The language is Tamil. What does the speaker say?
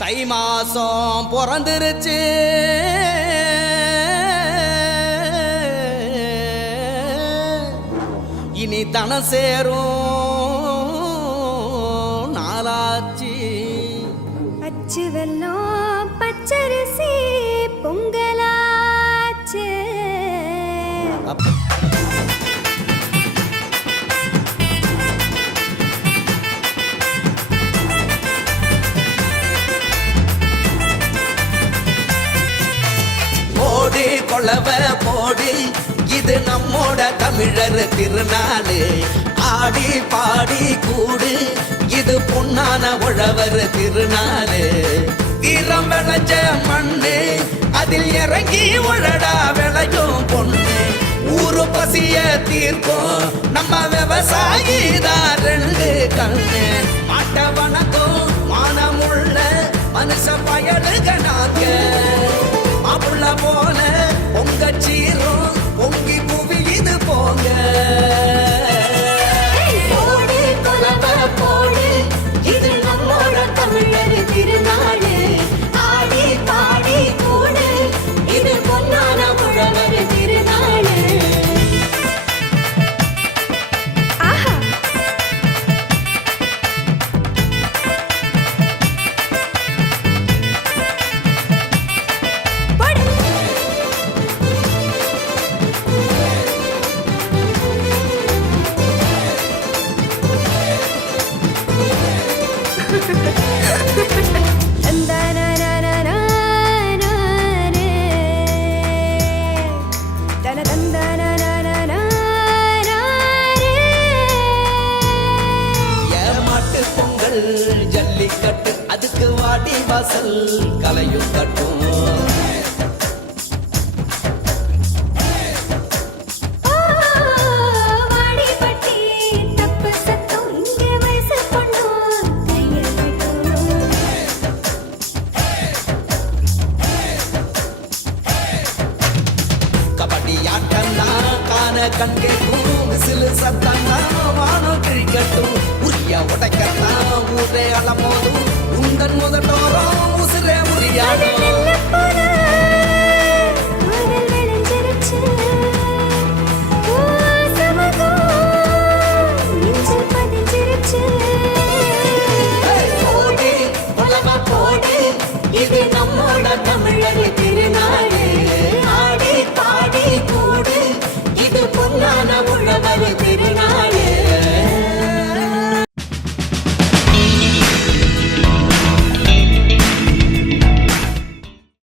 தை மாசம் பிறந்துருச்சு, இனி தனம் சேரும் நாளாச்சு. அச்சு வெல்லம் பச்சரிசி பொங்கலாச்சு. போடு கொளவ போடு, இது நம்மோட தமிழர் திருநாளு. ஆடி பாடி கூடு, இது பொன்னான உழவர் திருநாளு. வீரம் விளைஞ்ச மண்ணு, அதில் இறங்கி உழடா விளையும் பொண்ணு. ஊரு பசிய தீர்க்கும் நம்ம விவசாயி தான் ரெண்டு கண்ணு. மாட்ட வணக்கம் மானமுள்ள மனுஷ பயலுக நாங்க. மாப்புள்ள போல பொங்க சீரும் பொங்கி புவி இது போங்க. போடு கொலவ போடு, இது நம்மோட தமிழர் திருநாடு. ஆடி பாடி கூடு, இது பொன்னான உழவர் திருநாடு. ஆஹா ஏமாட்டு பொங்கல் ஜல்லிக்கட்டு, அதுக்கு வாடி வாசல் கலையும் கட்டும். வாடிப்பட்டி தப்பு சத்தம், இங்கே வயசு பொண்ணும் கையில் விட்டும். கபடி ஆட்டம்னா காண கண் கேட்கும், விசிலு சத்தம்னா வானம் கிழிக்கட்டும். உரிய உடைக்கத்தான் ஊரே அளப்போதும்,